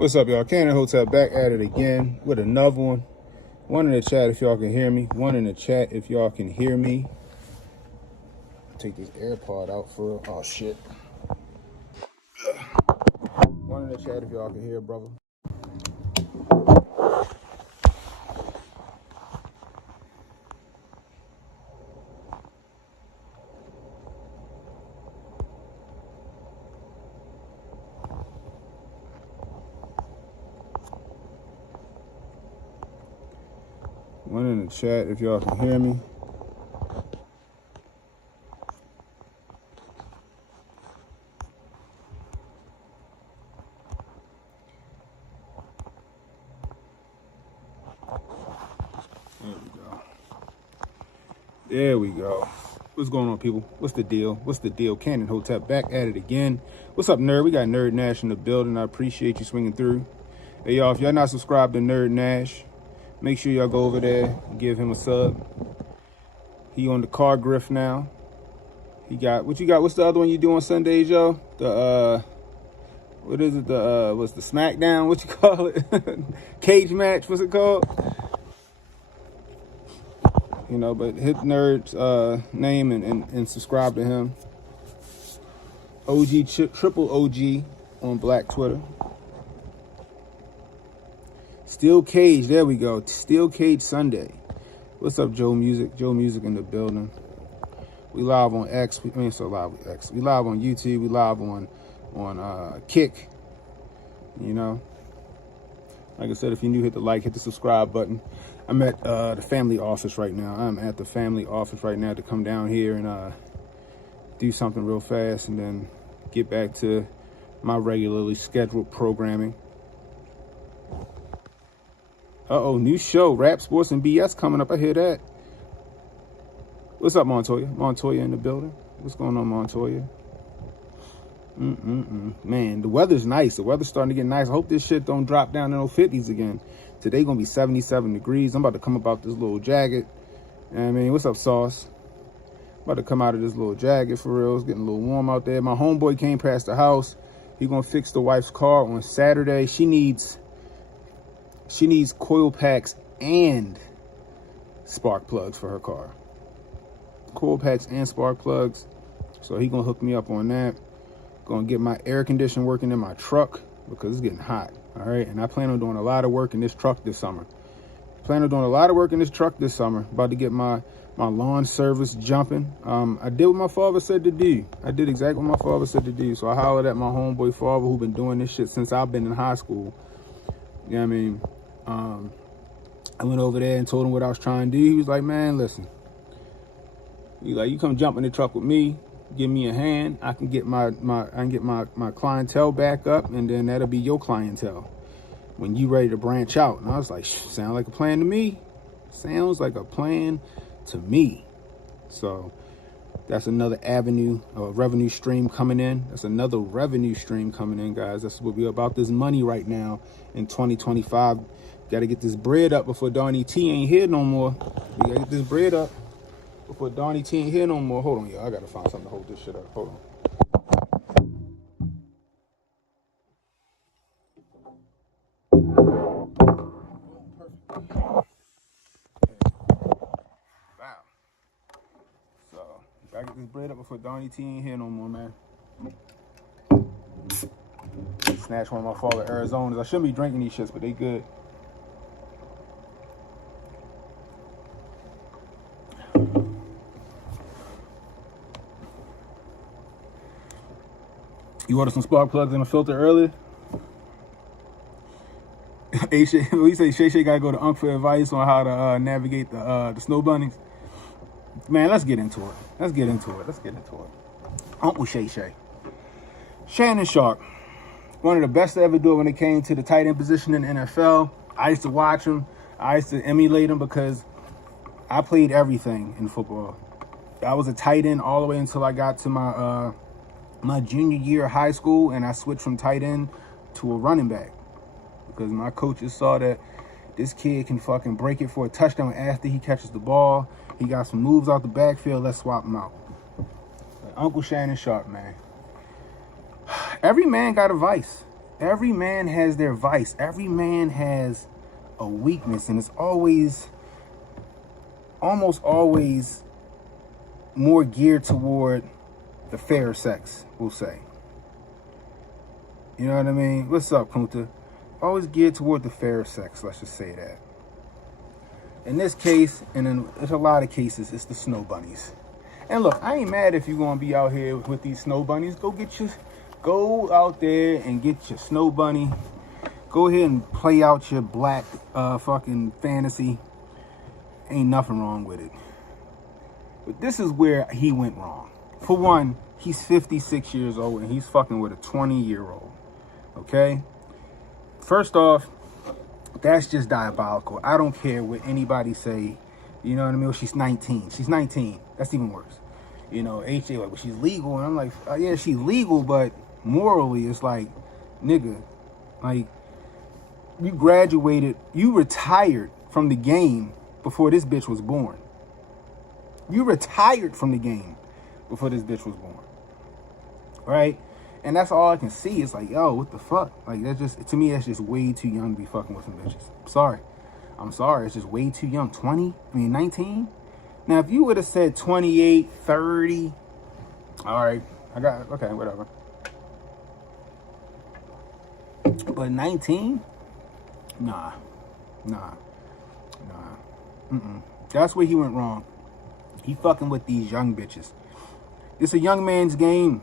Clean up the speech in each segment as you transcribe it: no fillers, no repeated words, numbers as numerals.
What's up, y'all? Shannon Hotep back at it again with another one. One in the chat if y'all can hear me. One in the chat if y'all can hear me. Take this AirPod out for real. Oh, shit. One in the chat if y'all can hear, brother. One in the chat if y'all can hear me. There we go. What's going on, people? What's the deal? What's the deal? Shannon Hotep back at it again. What's up, Nerd? We got Nerd Nash in the building. I appreciate you swinging through. Hey, y'all, if y'all not subscribed to Nerd Nash, make sure y'all go over there and give him a sub. He on the car grift now. He got, what you got? What's the other one you do on Sundays, yo? The, what is it? The, what's the SmackDown? What you call it? Cage match, what's it called? You know, but hit Nerd's name and subscribe to him. OG, triple OG on Black Twitter. Steel Cage, there we go. Steel Cage Sunday. What's up, Joe Music? Joe Music in the building. We live on X. We live on YouTube. We live on Kick. You know, like I said, if you're new, hit the like, hit the subscribe button. I'm at the family office right now. I'm at the family office right now to come down here and do something real fast and then get back to my regularly scheduled programming. Uh-oh, new show, Rap, Sports, and BS coming up. I hear that. What's up, Montoya? Montoya in the building. What's going on, Montoya? Man, the weather's nice. The weather's starting to get nice. I hope this shit don't drop down in the 50s again. Today gonna be 77 degrees. I'm about to come about this little jacket. You know what I mean? What's up, Sauce? About to come out of this little jacket for real. It's getting a little warm out there. My homeboy came past the house. He gonna fix the wife's car on Saturday. She needs coil packs and spark plugs for her car. Coil packs and spark plugs. So he gonna hook me up on that. Gonna get my air conditioner working in my truck because it's getting hot. All right, and I plan on doing a lot of work in this truck this summer. About to get my lawn service jumping. I did what my father said to do. I did exactly what my father said to do. So I hollered at my homeboy father who been doing this shit since I've been in high school. You know what I mean? I went over there and told him what I was trying to do. He was like, man, listen. He's like, you come jump in the truck with me, give me a hand. I can get my clientele back up, and then that'll be your clientele when you ready to branch out. And I was like, sound like a plan to me. Sounds like a plan to me. So that's another avenue, revenue stream coming in. That's another revenue stream coming in, guys. That's what we're about, this money right now in 2025. Got to get this bread up before Donnie T ain't here no more. We got to get this bread up before Donnie T ain't here no more. Hold on, y'all. I got to find something to hold this shit up. Hold on. Wow. So, gotta get this bread up before Donnie T ain't here no more, man. Snatch one of my father Arizonas. I shouldn't be drinking these shits, but they good. You ordered some spark plugs and a filter earlier? Hey, we say Shay gotta go to Unc for advice on how to navigate the snow bunnies. Man, let's get into it. Uncle Shay. Shannon Sharpe. One of the best to ever do it when it came to the tight end position in the NFL. I used to watch him. I used to emulate him because I played everything in football. I was a tight end all the way until I got to my junior year of high school, and I switched from tight end to a running back because my coaches saw that this kid can fucking break it for a touchdown after he catches the ball. He got some moves out the backfield. Let's swap him out. Uncle Shannon Sharpe, man. Every man got a vice. Every man has their vice. Every man has a weakness, and it's always, almost always, more geared toward the fair sex, we'll say. You know what I mean? What's up, Kunta? Always geared toward the fair sex, let's just say that. In this case, and in there's a lot of cases, it's the snow bunnies. And look, I ain't mad if you're gonna be out here with these snow bunnies. Go out there and get your snow bunny. Go ahead and play out your black fucking fantasy. Ain't nothing wrong with it. But this is where he went wrong. For one, he's 56 years old and he's fucking with a 20-year-old. Okay? First off, that's just diabolical. I don't care what anybody say. You know what I mean? Well, she's 19. She's 19. That's even worse. You know, HA, like, well, she's legal. And I'm like, yeah, she's legal, but morally, it's like, nigga, like, you graduated, you retired from the game before this bitch was born. You retired from the game before this bitch was born. Right? And that's all I can see. It's like, yo, what the fuck? Like, that's just, to me, that's just way too young to be fucking with some bitches. I'm sorry. It's just way too young. 20? I mean, 19? Now, if you would have said 28, 30, all right, okay, whatever. But 19? Nah. That's where he went wrong. He fucking with these young bitches. It's a young man's game,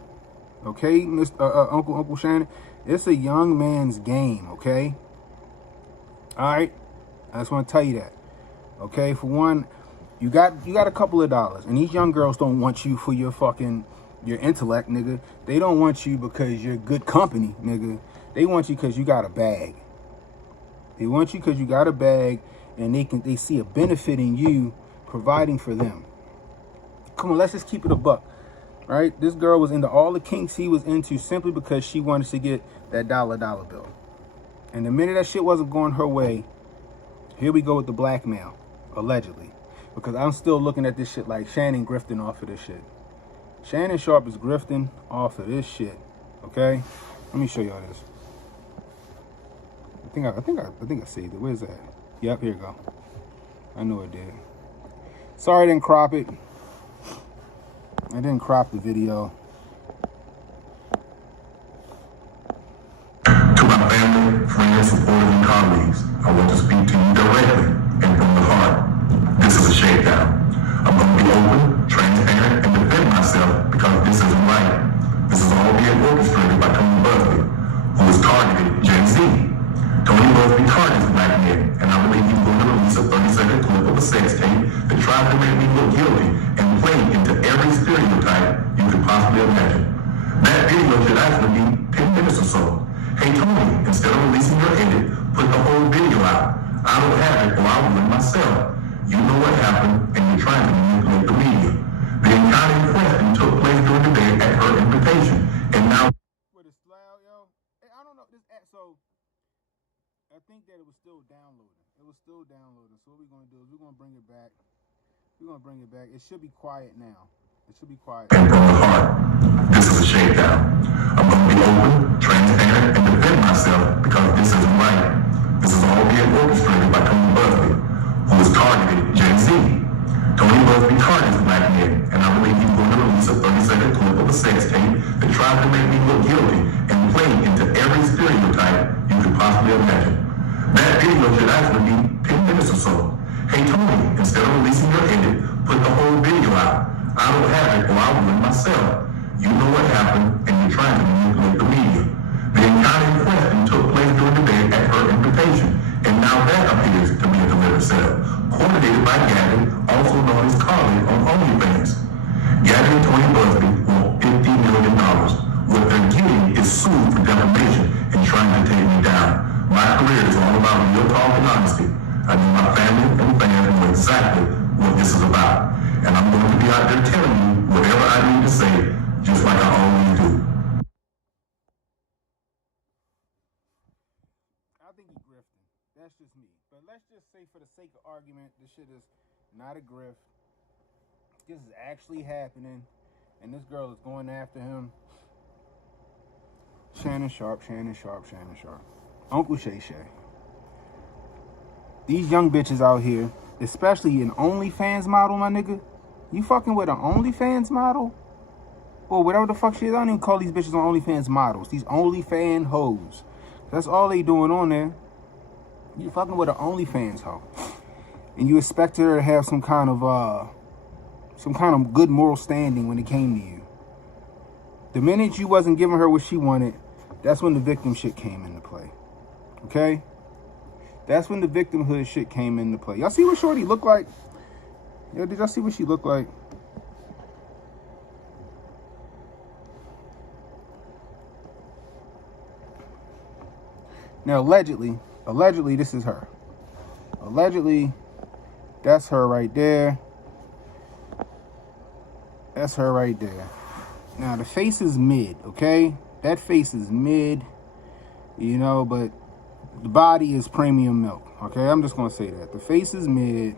okay, Mr. Uncle Shannon? It's a young man's game, okay? All right? I just want to tell you that, okay? For one, you got a couple of dollars, and these young girls don't want you for your intellect, nigga. They don't want you because you're good company, nigga. They want you because you got a bag. They want you because you got a bag, and they see a benefit in you providing for them. Come on, let's just keep it a buck, right? This girl was into all the kinks he was into simply because she wanted to get that dollar bill. And the minute that shit wasn't going her way, here we go with the blackmail, allegedly. Because I'm still looking at this shit like Shannon grifting off of this shit. Shannon Sharpe is grifting off of this shit, okay? Let me show y'all this. I think I saved it. Where's that? Yep, here you go. I know it did. Sorry I didn't crop it. I didn't crop the video. To my family, friends, supporters, and colleagues, I want to speak to you directly and from the heart. This is a shakedown. I'm going to be open, transparent, and defend myself because this isn't right. This is all being orchestrated by Tony Busby, who has targeted Gen Z. Tony Busby targets black men, and I believe he's going to release a 30-second clip of a sex tape that tries to make me look guilty and play into every stereotype you could possibly imagine. That video should actually be 10 minutes or so. Hey Tony, instead of releasing your edit, put the whole video out. I don't have it, or I will do it myself. You know what happened, and you're trying to manipulate the media. The encounter in question took place during the day at her invitation, and now... What is loud, yo? Hey, I don't know. So, I think that it was still downloading. So what we're going to do is we're going to bring it back. It should be quiet now. And from the heart, this is a shakedown. I'm going to be open, transparent, and defend myself because this isn't right. This is all being orchestrated by Tony Busby, who has targeted Gen Z. Tony Busby targets black men, and I believe he's going to release a 30-second clip of a sex tape that tries to make me look guilty and play into every stereotype you could possibly imagine. That video should actually be 10 minutes or so. Hey Tony, instead of releasing your edit, put the whole video out. I don't have it, or I will do it myself. You know what happened, and you're trying to manipulate the media. The encounter in question took place during the day at her invitation, and now that appears to be a delivered setup, coordinated by Gabby, also known as Carly on OnlyFans. Gabby and Tony Busby want $50 million. What they're getting is sued for defamation and trying to take me down. My career is all about real talk and honesty. I know my family and fans know exactly what this is about. And I'm going to be out there telling you whatever I need to say, just like I always do. I think he's grifting. That's just me. But let's just say for the sake of argument, this shit is not a grift. This is actually happening. And this girl is going after him. Shannon Sharpe, Shannon Sharpe, Shannon Sharpe. Uncle Shay Shay. These young bitches out here, especially an OnlyFans model, my nigga. You fucking with an OnlyFans model? Or whatever the fuck shit. I don't even call these bitches on OnlyFans models. These OnlyFans hoes. That's all they doing on there. You fucking with an OnlyFans hoe. And you expect her to have some kind of good moral standing when it came to you. The minute you wasn't giving her what she wanted, that's when the victim shit came into play. Okay? That's when the victimhood shit came into play. Y'all see what Shorty looked like? Yo, did y'all see what she looked like? Now, allegedly, this is her. Allegedly, that's her right there. That's her right there. Now, the face is mid, okay? That face is mid, you know, but the body is premium milk, okay? I'm just going to say that. The face is mid,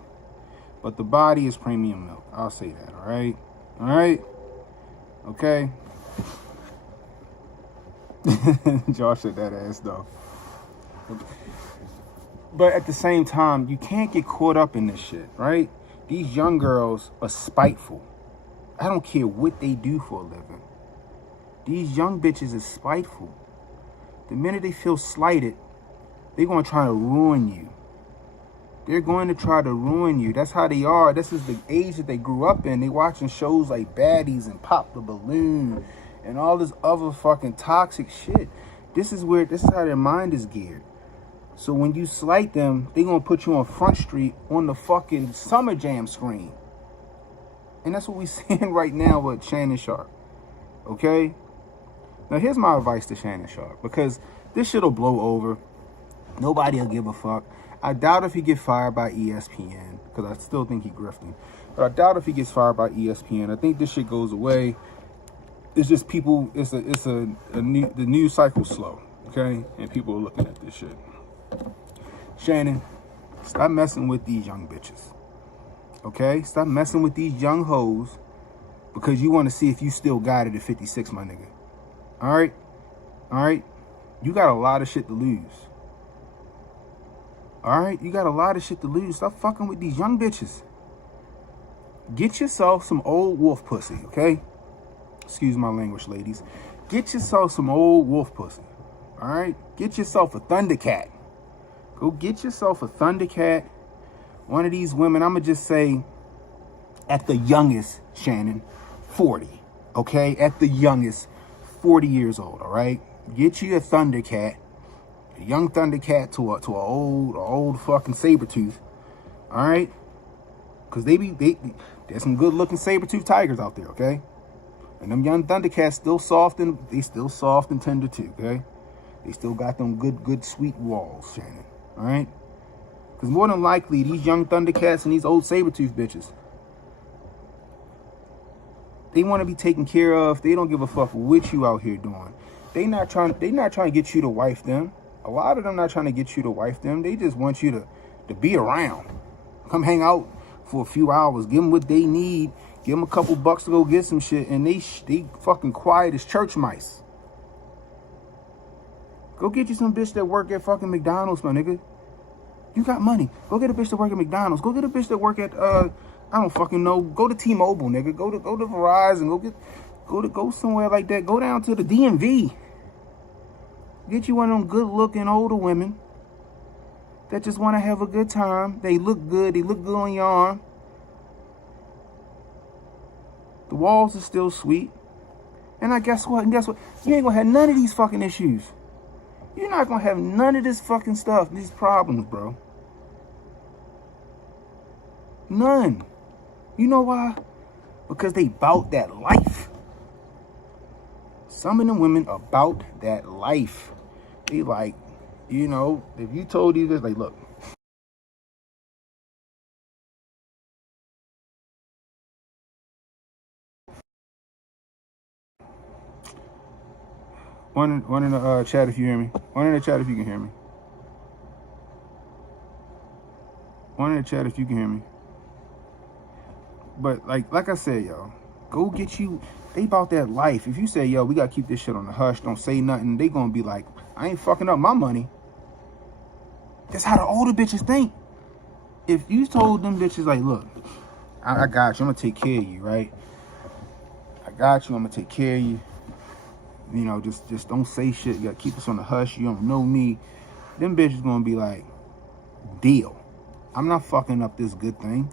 but the body is premium milk. I'll say that, all right? All right? Okay? Josh said that ass, though. But at the same time, you can't get caught up in this shit, right? These young girls are spiteful. I don't care what they do for a living. These young bitches are spiteful. The minute they feel slighted, they're going to try to ruin you. They're going to try to ruin you. That's how they are. This is the age that they grew up in. They watching shows like Baddies and Pop the Balloon and all this other fucking toxic shit. This is how their mind is geared. So when you slight them, they're going to put you on Front Street on the fucking Summer Jam screen. And that's what we're seeing right now with Shannon Sharpe. Okay? Now, here's my advice to Shannon Sharpe. Because this shit will blow over. Nobody will give a fuck. I doubt if he get fired by ESPN. Because I still think he grifting. But I doubt if he gets fired by ESPN. I think this shit goes away. It's just people, the news cycle's slow. Okay? And people are looking at this shit. Shannon, stop messing with these young bitches. Okay? Stop messing with these young hoes because you want to see if you still got it at 56, my nigga. All right? All right? You got a lot of shit to lose. All right? You got a lot of shit to lose. Stop fucking with these young bitches. Get yourself some old wolf pussy, okay? Excuse my language, ladies. Get yourself some old wolf pussy. All right? Get yourself a Thundercat. Go get yourself a Thundercat. One of these women, I'm going to just say, at the youngest, Shannon, 40. Okay? At the youngest, 40 years old, all right? Get you a Thundercat. A young Thundercat to a old fucking Sabertooth. All right? Because there's some good-looking Sabertooth tigers out there, okay? And them young Thundercats still soft and tender too, okay? They still got them good sweet walls, Shannon. All right? Because more than likely, these young Thundercats and these old Sabertooth bitches, they want to be taken care of. They don't give a fuck what you out here doing. They not trying to get you to wife them. A lot of them not trying to get you to wife them. They just want you to be around. Come hang out for a few hours. Give them what they need. Give them a couple bucks to go get some shit. And they fucking quiet as church mice. Go get you some bitch that work at fucking McDonald's, my nigga. You got money. Go get a bitch that work at McDonald's. Go get a bitch that work at I don't fucking know. Go to T-Mobile, nigga. Go to Verizon. Go somewhere like that. Go down to the DMV. Get you one of them good-looking older women that just want to have a good time. They look good. They look good on your arm. The walls are still sweet. And guess what? You ain't gonna have none of these fucking issues. You're not gonna have none of this fucking stuff, these problems, bro. None. You know why? Because they bout that life. Some of them women about that life. They like, you know, if you told these guys, like, look. One in the chat if you hear me. One in the chat if you can hear me. One in the chat if you can hear me. But like I said, y'all, Go get you. They about that life. If you say, yo, we gotta keep this shit on the hush, don't say nothing, they gonna be like, I ain't fucking up my money. That's how the older bitches think. If you told them bitches, like, look, I got you, I'm gonna take care of you, right? I got you, I'm gonna take care of you. You know, just don't say shit. You gotta keep us on the hush. You don't know me. Them bitches gonna be like, deal. I'm not fucking up this good thing.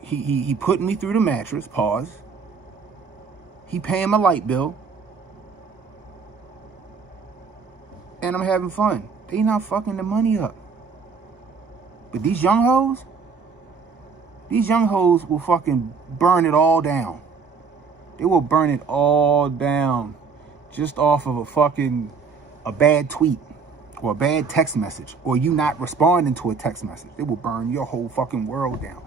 He putting me through the mattress, pause. He paying my light bill. And I'm having fun. They not fucking the money up. But these young hoes will fucking burn it all down. They will burn it all down just off of a bad tweet or a bad text message or you not responding to a text message. They will burn your whole fucking world down.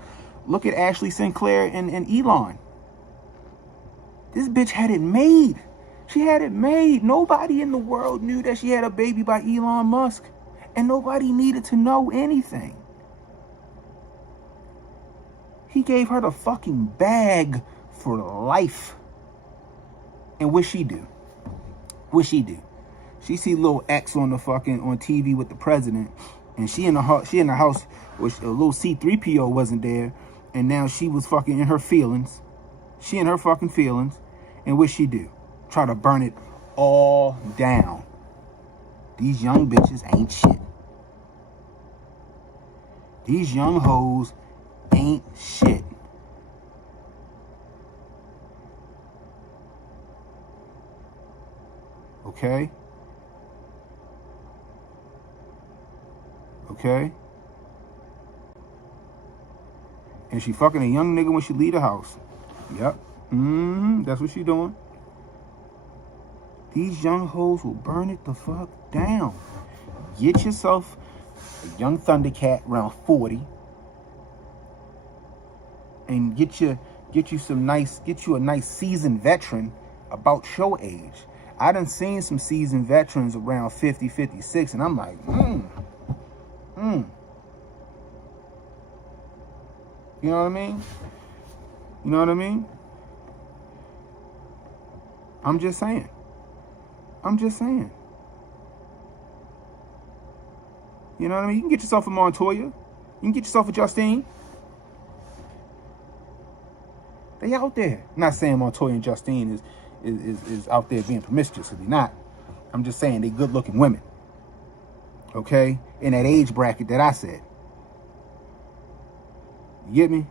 Look at Ashley Sinclair and Elon. This bitch had it made. She had it made. Nobody in the world knew that she had a baby by Elon Musk. And nobody needed to know anything. He gave her the fucking bag for life. And what she do? What she do? She see little X on TV with the president, and she in the house with a little C-3PO wasn't there, and now she was fucking in her feelings. She in her fucking feelings, and what she do? Try to burn it all down. These young bitches ain't shit. These young hoes ain't shit. Okay? Okay? And she fucking a young nigga when she leave the house. Yep. That's what she doing. These young hoes will burn it the fuck down. Get yourself a young Thundercat around 40. And get you a nice seasoned veteran about your age. I done seen some seasoned veterans around 50, 56, and I'm like, You know what I mean? You know what I mean? I'm just saying. You know what I mean? You can get yourself a Montoya. You can get yourself a Justine. They out there. I'm not saying Montoya and Justine is out there being promiscuous. They're not. I'm just saying they good looking women. Okay? In that age bracket that I said. You get me?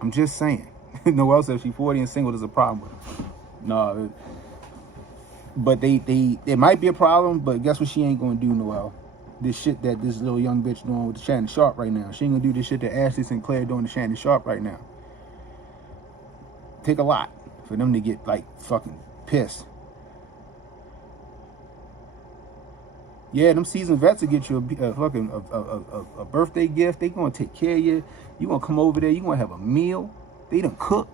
I'm just saying. Noelle said if she's 40 and single, there's a problem with her. No. But there might be a problem, but guess what she ain't gonna do, Noelle? This shit that this little young bitch doing with Shannon Sharpe right now. She ain't gonna do this shit that Ashley Sinclair doing to Shannon Sharpe right now. Take a lot for them to get like fucking pissed. Yeah, them seasoned vets will get you a birthday gift. They gonna take care of you. You gonna come over there. You gonna have a meal. They done cook.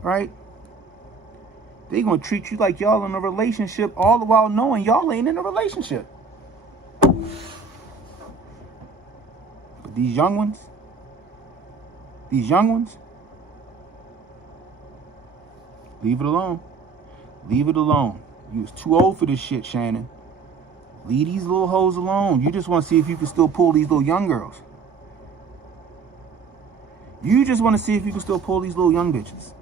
Right? They gonna treat you like y'all in a relationship, all the while knowing y'all ain't in a relationship. But these young ones, leave it alone. Leave it alone. You was too old for this shit, Shannon. Leave these little hoes alone. You just want to see if you can still pull these little young girls. You just want to see if you can still pull these little young bitches.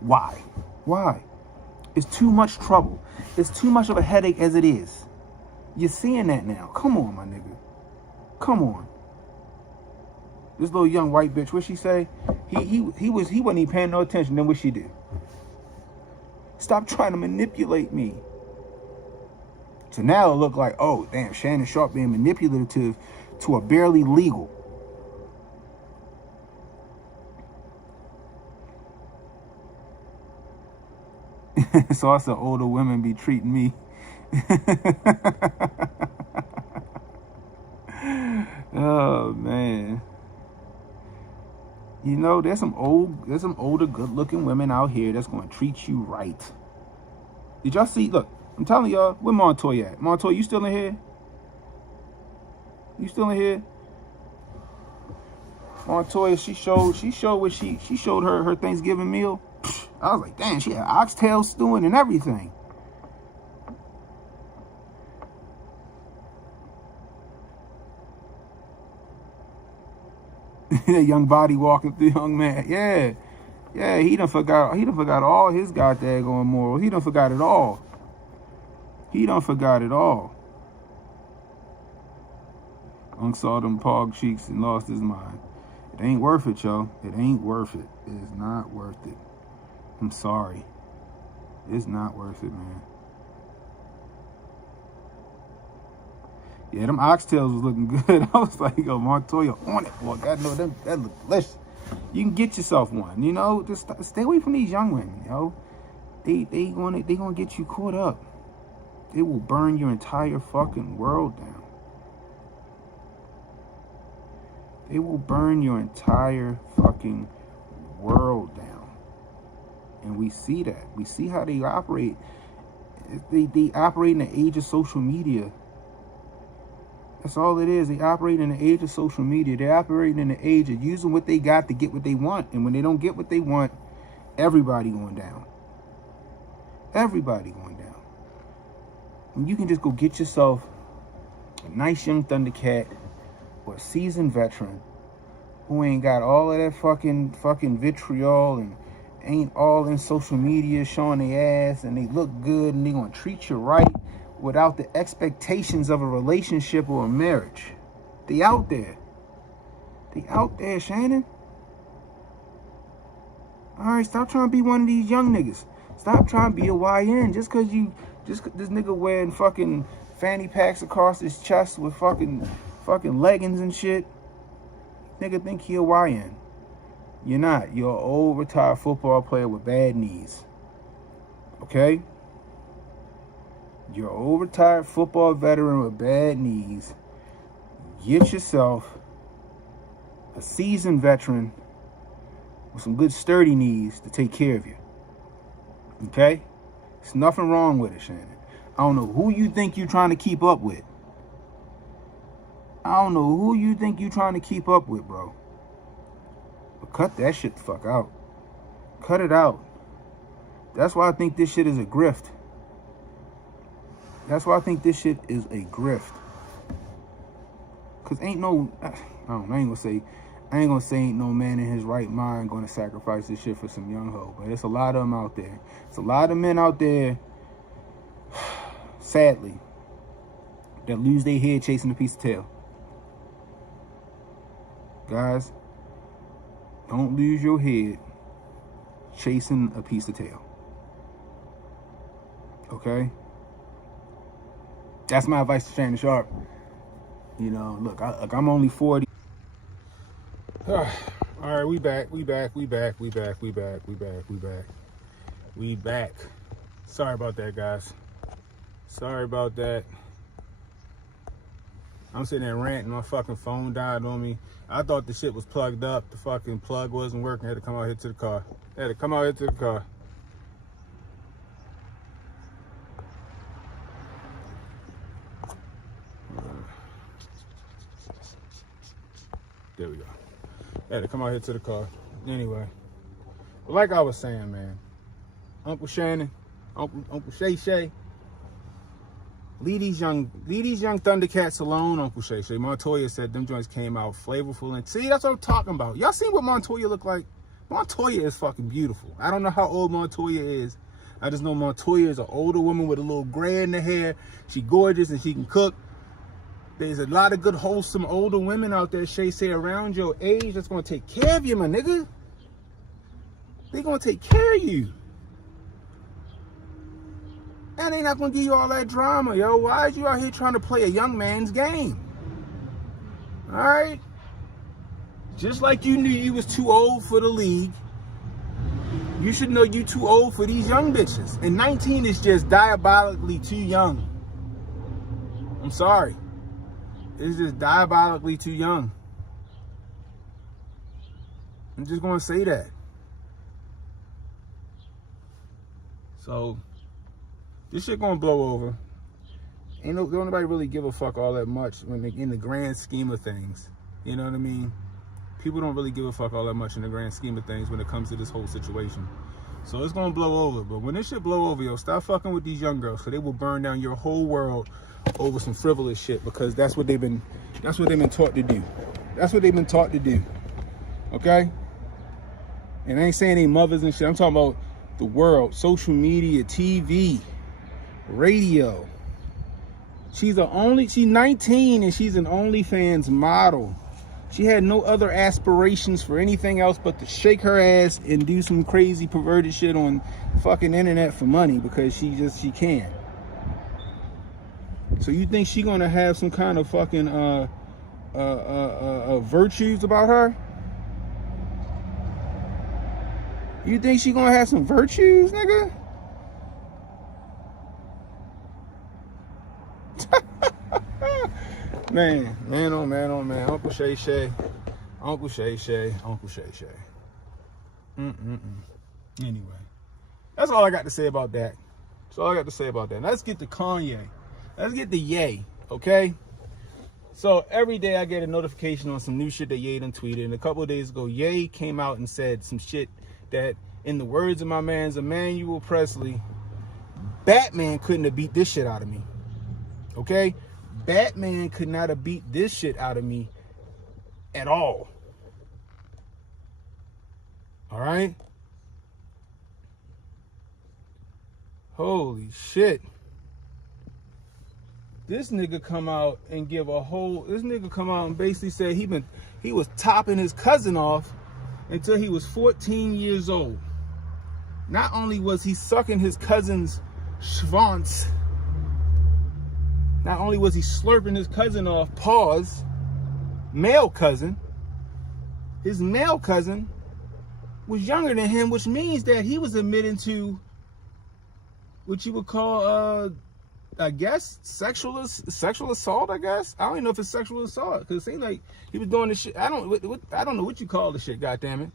Why? It's too much trouble. It's too much of a headache as it is. You're seeing that now. Come on, my nigga. Come on. This little young white bitch, what she say? He wasn't even paying no attention. Then what she do? Stop trying to manipulate me. So now it look like, oh, damn, Shannon Sharpe being manipulative to a barely legal. So I said older women be treating me. Oh, man. You know, there's some older, good-looking women out here that's going to treat you right. Did y'all see? Look, I'm telling y'all, where Montoya at? Montoya, you still in here? You still in here? Montoya, she showed her Thanksgiving meal. I was like, damn, she had oxtail stewing and everything. That young body walking through, young man. Yeah, he done forgot all his goddamn morals. He done forgot it all. Unc saw them pog cheeks and lost his mind. It ain't worth it, yo. It ain't worth it. It is not worth it. I'm sorry. It's not worth it, man. Yeah, them oxtails was looking good. I was like, yo, Montoya on it. Boy, God know them, that look delicious. You can get yourself one, you know. Just stay away from these young women, yo. They gonna get you caught up. They will burn your entire fucking world down. They will burn your entire fucking world down. And we see that. We see how they operate. They operate in the age of social media. That's all it is. They operate in the age of social media. They're operating in the age of using what they got to get what they want. And when they don't get what they want, everybody going down. Everybody going down. And you can just go get yourself a nice young Thundercat or a seasoned veteran who ain't got all of that fucking vitriol and ain't all in social media showing their ass and they look good and they gonna treat you right without the expectations of a relationship or a marriage. They out there. They out there, Shannon. Alright, stop trying to be one of these young niggas. Stop trying to be a YN just cause this nigga wearing fucking fanny packs across his chest with fucking leggings and shit. Nigga think he a YN. You're not. You're an old retired football player with bad knees. Okay? You're an old retired football veteran with bad knees. Get yourself a seasoned veteran with some good sturdy knees to take care of you. Okay? There's nothing wrong with it, Shannon. I don't know who you think you're trying to keep up with. I don't know who you think you're trying to keep up with, bro. But cut that shit the fuck out. Cut it out. That's why I think this shit is a grift. That's why I think this shit is a grift. Cause ain't no, I ain't gonna say ain't no man in his right mind gonna sacrifice this shit for some young hoe. But there's a lot of them out there. It's a lot of men out there, sadly, that lose their head chasing a piece of tail. Guys, don't lose your head chasing a piece of tail. Okay? That's my advice to Shannon Sharpe. You know, look, I'm only 40. All right, we back. Sorry about that, guys. Sorry about that. I'm sitting there ranting. My fucking phone died on me. I thought the shit was plugged up. The fucking plug wasn't working. I had to come out here to the car. There we go. I had to come out here to the car. Anyway, but like I was saying, man, Uncle Shannon, Uncle Shay, leave these young Thundercats alone, Uncle Shay. Montoya said them joints came out flavorful, and see, that's what I'm talking about. Y'all see what Montoya look like? Montoya is fucking beautiful. I don't know how old Montoya is. I just know Montoya is an older woman with a little gray in the hair. She gorgeous and she can cook. There's a lot of good, wholesome, older women out there, Shay, say, around your age that's going to take care of you, my nigga. They're going to take care of you. And they not going to give you all that drama, yo. Why is you out here trying to play a young man's game? All right? Just like you knew you was too old for the league, you should know you too old for these young bitches. And 19 is just diabolically too young. I'm sorry. It's just diabolically too young. I'm just going to say that. So, this shit going to blow over. don't nobody really give a fuck all that much when in the grand scheme of things. You know what I mean? People don't really give a fuck all that much in the grand scheme of things when it comes to this whole situation. So it's gonna blow over. But when this shit blow over, yo, stop fucking with these young girls, because they will burn down your whole world over some frivolous shit, because that's what they've been taught to do. That's what they've been taught to do. Okay? And I ain't saying they mothers and shit. I'm talking about the world, social media, TV, radio. She's 19 and she's an OnlyFans model. She had no other aspirations for anything else but to shake her ass and do some crazy perverted shit on fucking internet for money, because she can. So you think she gonna have some kind of fucking virtues about her? You think she gonna have some virtues, nigga? Man, oh man. Uncle Shay. Anyway, that's all I got to say about that. Let's get to Kanye. Let's get to Ye, okay? So every day I get a notification on some new shit that Ye done tweeted. And a couple of days ago, Ye came out and said some shit that, in the words of my man's Emmanuel Presley, Batman couldn't have beat this shit out of me. Okay? Batman could not have beat this shit out of me at all. All right? Holy shit. This nigga come out and basically say he was topping his cousin off until he was 14 years old. Not only was he sucking his cousin's schwanz, not only was he slurping his cousin off, male cousin, his male cousin was younger than him, which means that he was admitting to what you would call, I guess, sexual assault, I guess. I don't even know if it's sexual assault, because it seemed like he was doing this shit. I don't know what you call the shit, goddammit.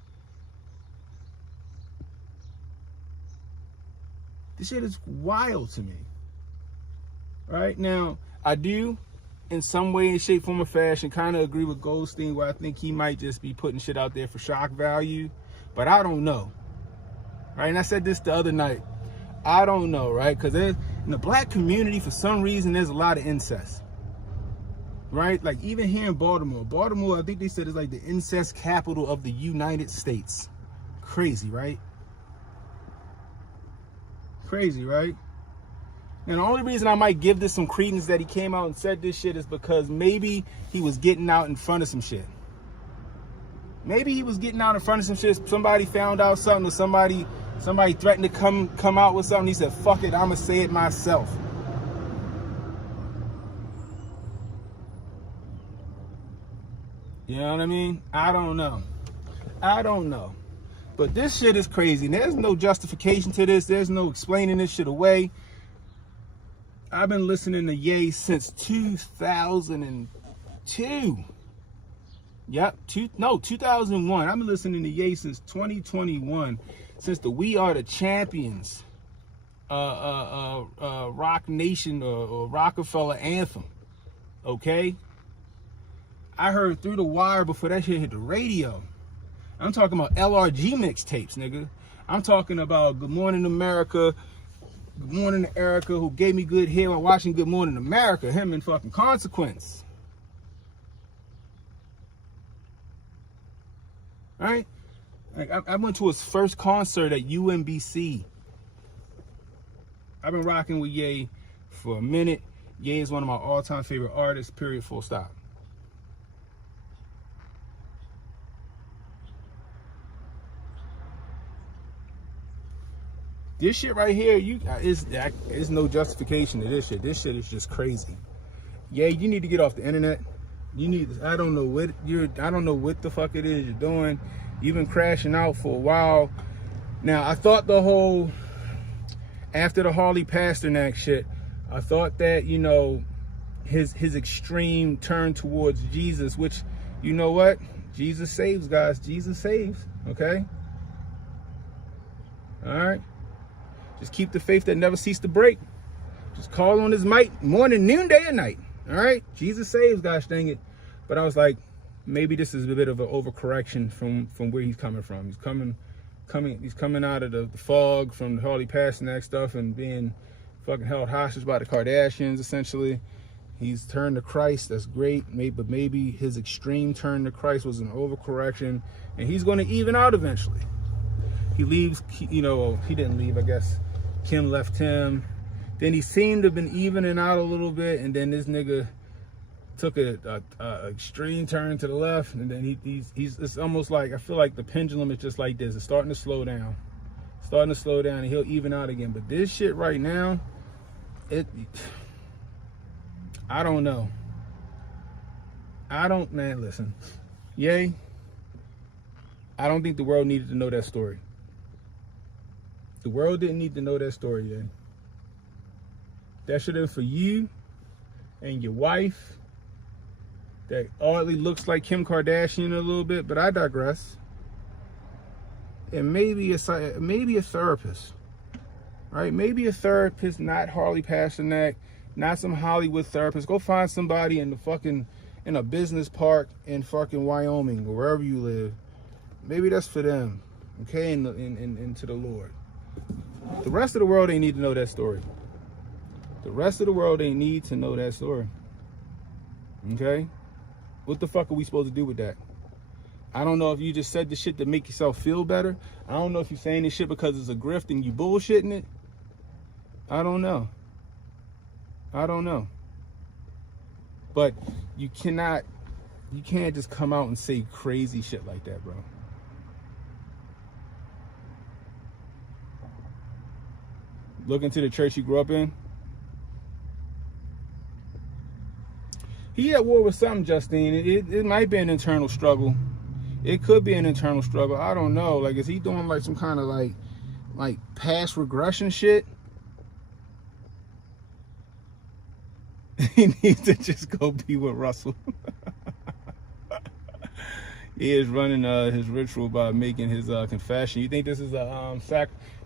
This shit is wild to me. Right? Now, I do, in some way, shape, form, or fashion, kind of agree with Goldstein, where I think he might just be putting shit out there for shock value. But I don't know. Right? And I said this the other night. I don't know, right? Because in the black community, for some reason, there's a lot of incest. Right? Like, even here in Baltimore, I think they said it's like the incest capital of the United States. Crazy, right? Crazy, right? And the only reason I might give this some credence that he came out and said this shit is because maybe he was getting out in front of some shit. Maybe he was getting out in front of some shit. Somebody found out something, or somebody threatened to come out with something. He said, fuck it, I'ma say it myself. You know what I mean? I don't know. But this shit is crazy. There's no justification to this. There's no explaining this shit away. I've been listening to Ye since 2002. Yep, 2001. I've been listening to Ye since 2021, since the We Are the Champions Rock Nation or Rockefeller anthem. Okay? I heard Through the Wire before that shit hit the radio. I'm talking about LRG mixtapes, nigga. I'm talking about Good Morning America, Good Morning to Erica, who gave me good hair while watching Good Morning America, him and fucking Consequence. Right? Like, I went to his first concert at UMBC. I've been rocking with Ye for a minute. Ye is one of my all-time favorite artists, period, full stop. This shit right here, is no justification to this shit. This shit is just crazy. Yeah, you need to get off the internet. I don't know what the fuck it is you're doing. You've been crashing out for a while. Now, I thought after the Harley Pasternak shit, I thought that, you know, his extreme turn towards Jesus, which, you know what? Jesus saves, guys. Jesus saves, okay? All right? Just keep the faith that never ceased to break. Just call on his might morning, noon, day, and night. All right? Jesus saves, gosh dang it. But I was like, maybe this is a bit of an overcorrection from where he's coming from. He's coming out of the fog from the Harley Pasternak stuff and being fucking held hostage by the Kardashians, essentially. He's turned to Christ. That's great. But maybe his extreme turn to Christ was an overcorrection, and he's going to even out eventually. He leaves, he didn't leave, I guess. Kim left him. Then he seemed to have been evening out a little bit, and then this nigga took a extreme turn to the left, and then he's it's almost like, I feel like the pendulum is just like this. It's starting to slow down, and he'll even out again. But this shit right now, I don't know. Man, listen. Yay. I don't think the world needed to know that story. The world didn't need to know that story, yay. That should have been for you and your wife that oddly looks like Kim Kardashian a little bit, but I digress. And maybe a therapist, right? Maybe a therapist, not Harley Pasternak, not some Hollywood therapist. Go find somebody in a business park in fucking Wyoming or wherever you live. Maybe that's for them, okay? And to the Lord. The rest of the world ain't need to know that story. The rest of the world ain't need to know that story. Okay? What the fuck are we supposed to do with that? I don't know if you just said the shit to make yourself feel better. I don't know if you're saying this shit because it's a grift and you bullshitting it. I don't know. But you can't just come out and say crazy shit like that, bro. Look into the church you grew up in. He at war with something, Justine. It might be an internal struggle. It could be an internal struggle. I don't know. Like, is he doing like some kind of like past regression shit? He needs to just go be with Russell. He is running his ritual by making his confession. You think this is a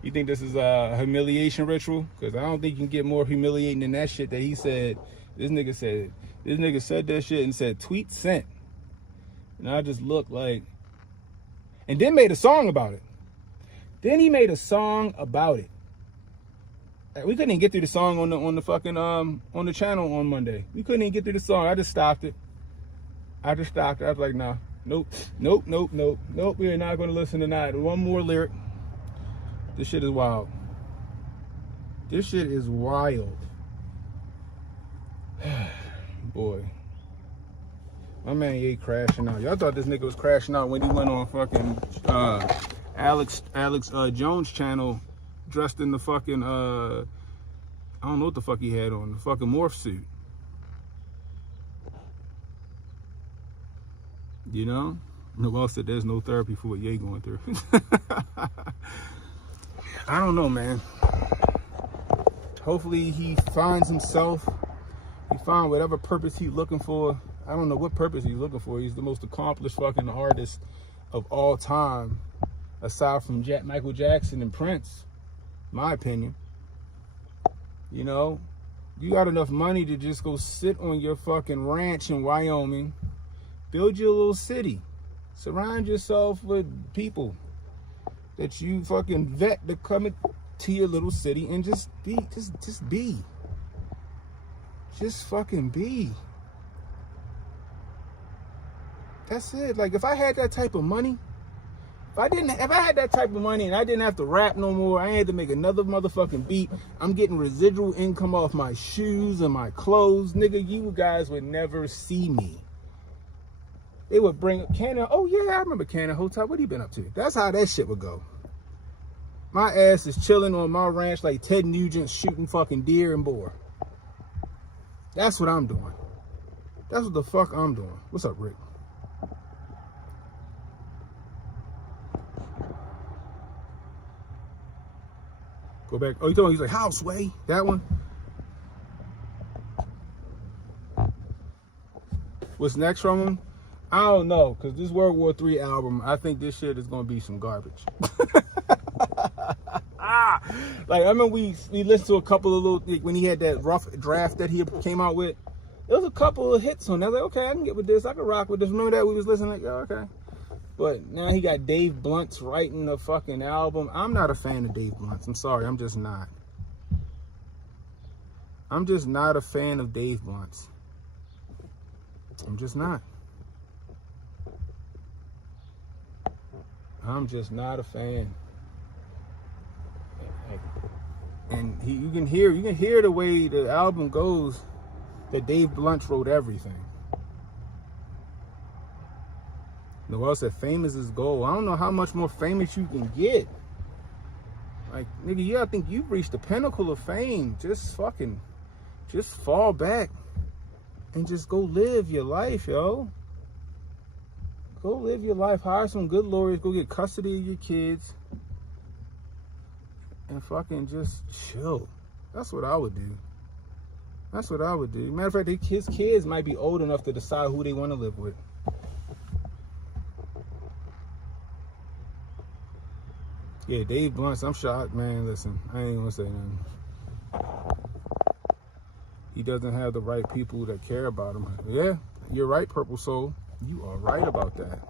You think this is a humiliation ritual? Because I don't think you can get more humiliating than that shit that he said. This nigga said that shit and said tweet sent. And I just looked like, and then made a song about it. Then he made a song about it. We couldn't even get through the song on the fucking on the channel on Monday. We couldn't even get through the song. I just stopped it. I was like, nah, nope. We are not going to listen to that. One more lyric. This shit is wild. Boy. My man Ye crashing out. Y'all thought this nigga was crashing out when he went on fucking Alex Jones channel dressed in the fucking I don't know what the fuck he had on, the fucking morph suit. You know? No else said there's no therapy for what Ye going through. I don't know, man. Hopefully he finds himself. He find whatever purpose he's looking for. I don't know what purpose he's looking for. He's the most accomplished fucking artist of all time, aside from Michael Jackson and Prince, my opinion. You know, you got enough money to just go sit on your fucking ranch in Wyoming, build your little city, surround yourself with people that you fucking vet to come to your little city and just be. Just fucking be. That's it. Like, if I had that type of money, if I had that type of money and I didn't have to rap no more, I had to make another motherfucking beat, I'm getting residual income off my shoes and my clothes, nigga, you guys would never see me. They would bring up Cannon. Oh yeah, I remember Cannon Hotep. What he been up to? That's how that shit would go. My ass is chilling on my ranch like Ted Nugent shooting fucking deer and boar. That's what I'm doing. That's what the fuck I'm doing. What's up, Rick? Go back. Oh, you told me he's like, House Way? That one? What's next from him? I don't know, because this World War III album, I think this shit is going to be some garbage. Like, I remember we listened to a couple of little, when he had that rough draft that he came out with. There was a couple of hits on there. I was like, okay, I can get with this. I can rock with this. Remember that we was listening? Like, yeah, okay. But now he got Dave Blunt's writing the fucking album. I'm not a fan of Dave Blunt's. I'm sorry. I'm just not. I'm just not a fan of Dave Blunt's. I'm just not. I'm just not a fan. And you can hear the way the album goes that Dave Blunt wrote everything. Noel said famous is gold. I don't know how much more famous you can get. Like, nigga, yeah, I think you've reached the pinnacle of fame. Just fall back and just go live your life, yo. Go live your life. Hire some good lawyers. Go get custody of your kids. And fucking just chill. That's what I would do. That's what I would do. Matter of fact, his kids might be old enough to decide who they want to live with. Yeah, Dave Blunt, I'm shocked, man. Listen, I ain't gonna say nothing. He doesn't have the right people that care about him. Yeah, you're right, Purple Soul. You are right about that.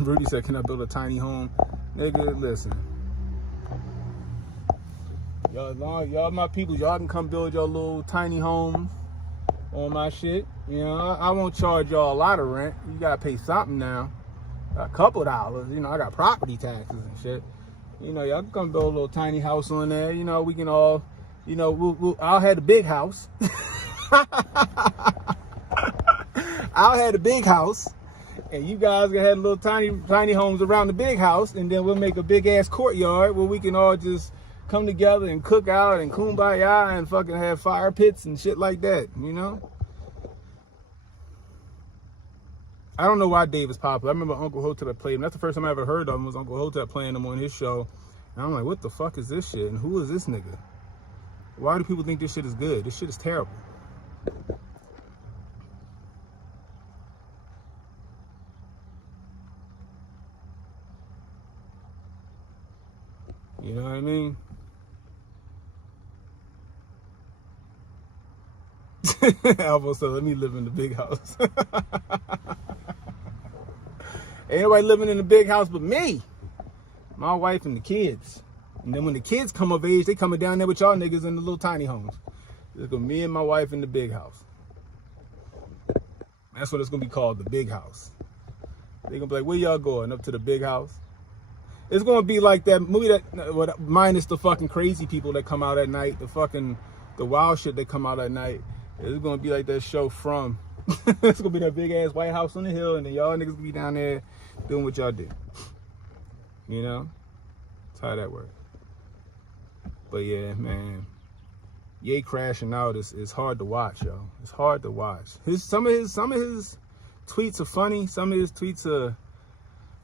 Rudy said, can I build a tiny home? Nigga, listen. Y'all my people, y'all can come build your little tiny homes on my shit. You know, I won't charge y'all a lot of rent. You gotta pay something now. A couple dollars. You know, I got property taxes and shit. You know, y'all can come build a little tiny house on there. You know, we can all, you know, I'll have the big house. I'll have the big house. And you guys can have little tiny homes around the big house. And then we'll make a big ass courtyard where we can all just come together and cook out and kumbaya and fucking have fire pits and shit like that, you know? I don't know why Dave is popular. I remember Uncle Hotep played him. That's the first time I ever heard of him, was Uncle Hotep playing him on his show. And I'm like, what the fuck is this shit? And who is this nigga? Why do people think this shit is good? This shit is terrible. You know what I mean? Alvo said, let me live in the big house. Ain't nobody living in the big house but me, my wife, and the kids. And then when the kids come of age, they coming down there with y'all niggas in the little tiny homes. It's gonna be me and my wife in the big house. That's what it's gonna be called, the big house. They gonna be like, where y'all going? Up to the big house? It's gonna be like that movie that, minus the fucking crazy people that come out at night, the wild shit that come out at night. It's gonna be like that show From. It's gonna be that big ass White House on the hill, and then y'all niggas gonna be down there doing what y'all do. You know? That's how that works. But yeah, man. Ye crashing out is hard to watch, yo. It's hard to watch. Some of his tweets are funny. Some of his tweets are,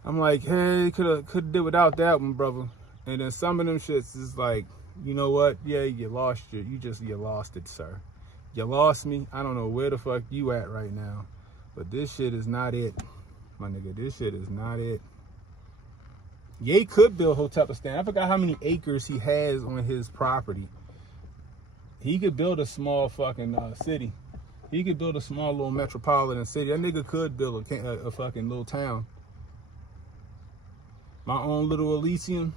I'm like, hey, could did without that one, brother. And then some of them shits is like, you know what? Yeah, you lost it, sir. You lost me. I don't know where the fuck you at right now. But this shit is not it. My nigga, this shit is not it. Ye could build Hotep a stand. I forgot how many acres he has on his property. He could build a small fucking city. He could build a small little metropolitan city. That nigga could build a fucking little town. My own little Elysium.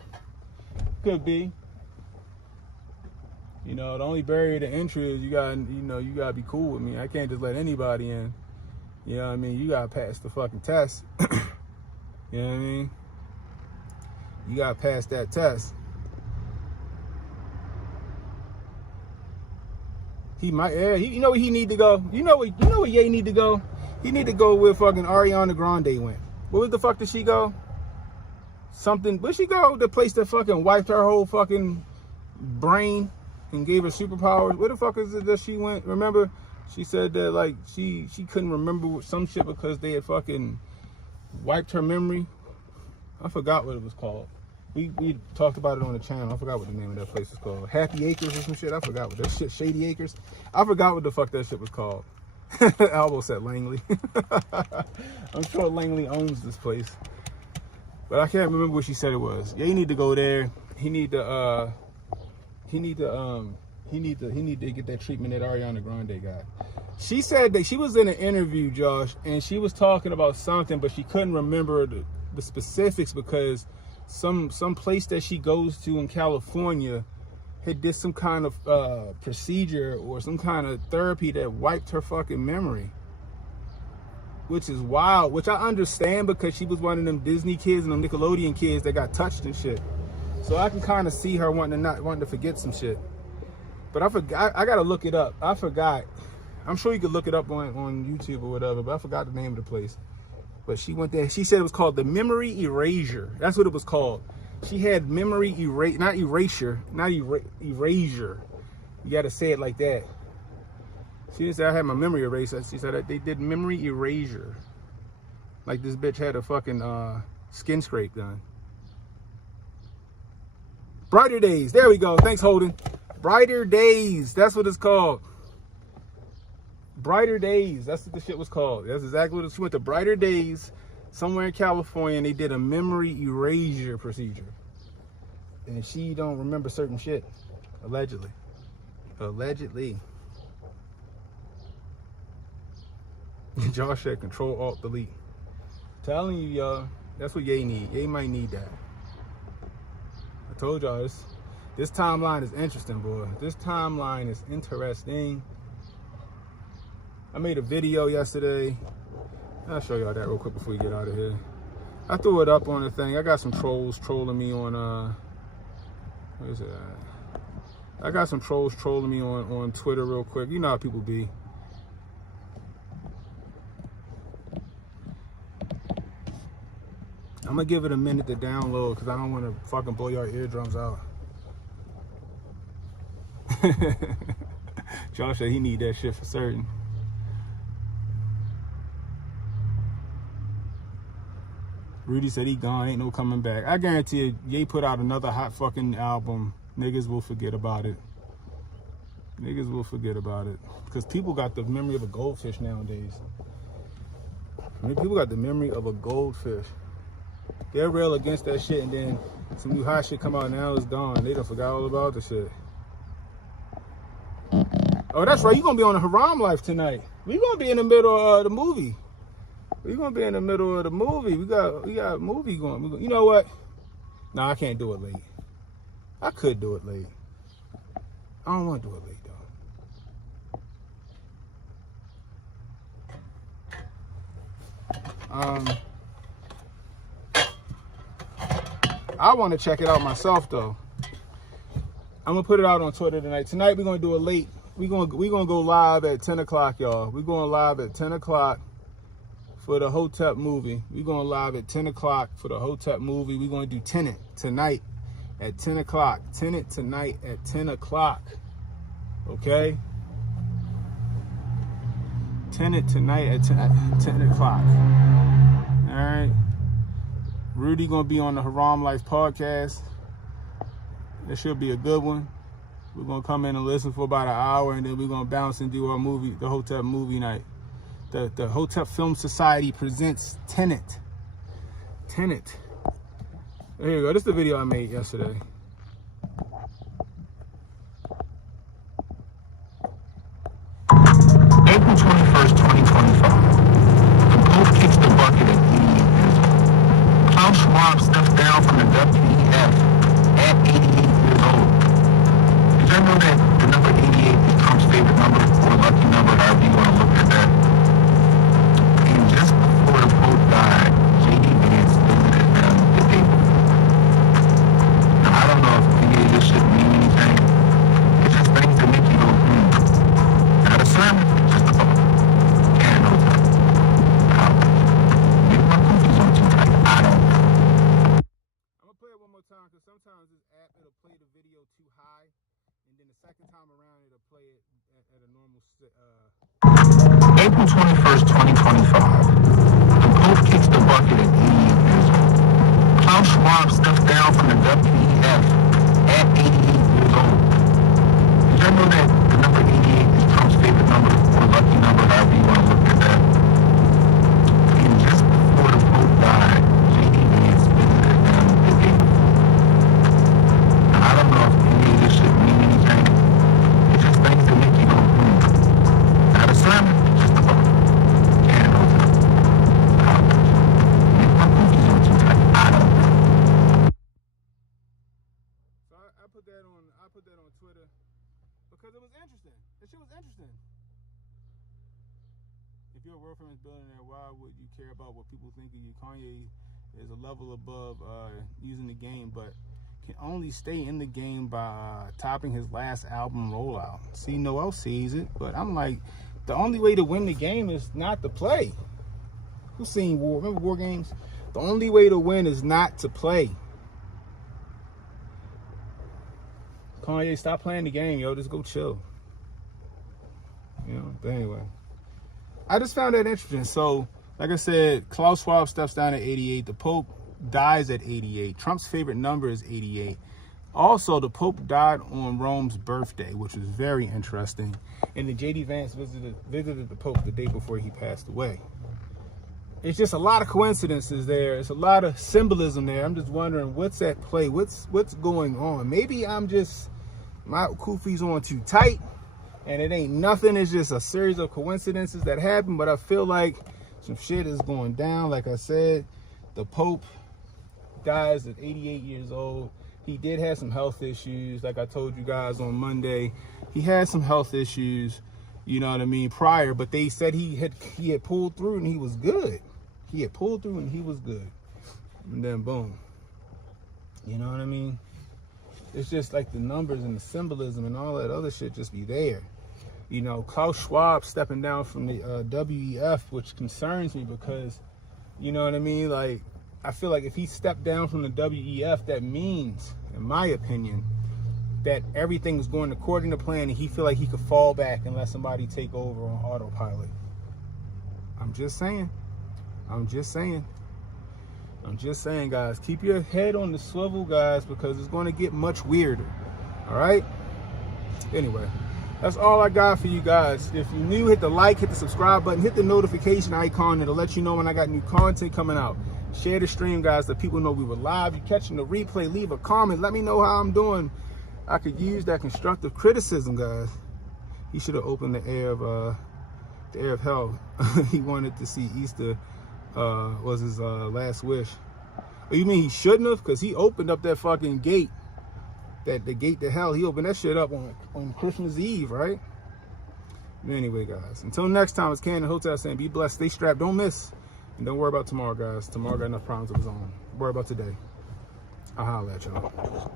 Could be. You know, the only barrier to entry is you gotta be cool with me. I can't just let anybody in. You know what I mean? You gotta pass the fucking test. You know what I mean? You gotta pass that test. He might, yeah. You know where he need to go. You know where Ye need to go. He need to go where fucking Ariana Grande went. Where the fuck did she go? Where'd she go? The place that fucking wiped her whole fucking brain and gave her superpowers. Where the fuck is it that she went? Remember, she said that like she couldn't remember some shit because they had fucking wiped her memory. I forgot what it was called. We talked about it on the channel. I forgot what the name of that place is called. Happy Acres or some shit. I forgot what that shit. Shady Acres. I forgot what the fuck that shit was called. Albo said Langley. I'm sure Langley owns this place. But I can't remember what she said it was. Yeah, you need to go there. He need to get that treatment that Ariana Grande got. She said that she was in an interview, Josh, and she was talking about something, but she couldn't remember the specifics because some place that she goes to in California had did some kind of procedure or some kind of therapy that wiped her fucking memory. Which is wild, which I understand because she was one of them Disney kids and them Nickelodeon kids that got touched and shit. So I can kind of see her wanting to forget some shit. But I forgot. I gotta look it up. I forgot. I'm sure you could look it up on YouTube or whatever, but I forgot the name of the place. But she went there. She said it was called the Memory Erasure. That's what it was called. She had memory erasure. You gotta say it like that. She didn't say I had my memory erased. She said that they did memory erasure. Like this bitch had a fucking skin scrape done. Brighter Days. There we go. Thanks, Holden. Brighter Days. That's what it's called. Brighter Days. That's what the shit was called. That's exactly what she went to. Brighter Days, somewhere in California, and they did a memory erasure procedure. And she don't remember certain shit. Allegedly. Allegedly. Josh said Control Alt Delete. Telling you, y'all, that's what Ye need. Ye might need that. I told y'all this timeline is interesting, boy. This timeline is interesting. I made a video yesterday. I'll show y'all that real quick before we get out of here. I threw it up on the thing. I got some trolls trolling me on where is it at? I got some trolls trolling me on Twitter real quick. You know how people be. I'm gonna give it a minute to download because I don't want to fucking blow your eardrums out. Josh said he need that shit for certain. Rudy said he gone, ain't no coming back. I guarantee you, Ye put out another hot fucking album, niggas will forget about it. Niggas will forget about it. Because people got the memory of a goldfish nowadays. People got the memory of a goldfish. They're real against that shit, and then some new hot shit come out now, it's gone. They done forgot all about the shit. Oh, that's right. You're going to be on the Haram Life tonight. We're going to be in the middle of the movie. We're going to be in the middle of the movie. We got a movie going. You know what? Nah, I can't do it late. I could do it late. I don't want to do it late, though. I want to check it out myself, though. I'm going to put it out on Twitter tonight. Tonight, we're going to do a late. We're going to go live at 10 o'clock, y'all. We're going live at 10 o'clock for the Hotep movie. We're going live at 10 o'clock for the Hotep movie. We're going to do Tenet tonight at 10 o'clock. Tenet tonight at 10 o'clock. Okay? Tenet tonight at 10 o'clock. All right? Rudy going to be on the Haram Life podcast. It should be a good one. We're going to come in and listen for about an hour, and then we're going to bounce and do our movie, the Hotep movie night. The Hotep Film Society presents Tenet. Tenet. Here you go. This is the video I made yesterday. April 21st, 2025. The Pope kicks the bucket at EDF. Klaus Schwab steps down from the WEF at 88 years old. Did y'all know that the number 88 is Trump's favorite number, or lucky number, however you want to look at that? And just before the Pope died, J.D. Vance visited them in April. Now, I don't know if any of this should mean anything. It's just things that make you go, Not a sermon, just a thought. And no time. Maybe my coofy's on too tight. I don't know. I'm going to play it one more time because sometimes this app, it'll play the video too high. And then the second time around, it'll play it at a normal... April 21st, 2025. The Pope kicks the bucket at 88 years old. Klaus Schwab steps down from the WEF at 88 years old. Did y'all know that the number 88 is Trump's favorite number, or lucky number, however you want to look at that? And just before the Pope died, J.D. Vance visited interesting. That shit was interesting. If you're a world famous billionaire, why would you care about what people think of you? Kanye is a level above using the game, but can only stay in the game by topping his last album rollout. See, Noel sees it, but I'm like, the only way to win the game is not to play. Who's seen War? Remember War Games? The only way to win is not to play. Kanye, stop playing the game, yo. Just go chill. You know, but anyway. I just found that interesting. So, like I said, Klaus Schwab steps down at 88. The Pope dies at 88. Trump's favorite number is 88. Also, the Pope died on Rome's birthday, which was very interesting. And then J.D. Vance visited the Pope the day before he passed away. It's just a lot of coincidences there. It's a lot of symbolism there. I'm just wondering what's at play. What's going on? Maybe I'm just, my kufi's on too tight and it ain't nothing. It's just a series of coincidences that happen. But I feel like some shit is going down. Like I said, the Pope dies at 88 years old. He did have some health issues. Like I told you guys on Monday, he had some health issues, you know what I mean, prior, but they said he had pulled through and he was good. He had pulled through and he was good. And then boom. You know what I mean? It's just like the numbers and the symbolism and all that other shit just be there. You know, Klaus Schwab stepping down from the WEF, which concerns me because, you know what I mean? Like, I feel like if he stepped down from the WEF, that means, in my opinion, that everything is going according to plan and he feel like he could fall back and let somebody take over on autopilot. I'm just saying. I'm just saying, guys. Keep your head on the swivel, guys, because it's going to get much weirder. All right? Anyway, that's all I got for you guys. If you're new, hit the like, hit the subscribe button, hit the notification icon. It'll let you know when I got new content coming out. Share the stream, guys, so people know we were live. You're catching the replay. Leave a comment. Let me know how I'm doing. I could use that constructive criticism, guys. He should have opened the air of hell. He wanted to see Easter. Was his last wish. Oh, you mean he shouldn't have? Because he opened up that fucking gate, the gate to hell. He opened that shit up on Christmas Eve, right? But anyway, guys, until next time, it's Ken and Hotep saying be blessed, stay strapped, don't miss, and don't worry about tomorrow, guys. Tomorrow got enough problems of his own. Worry about today. I'll holler at y'all.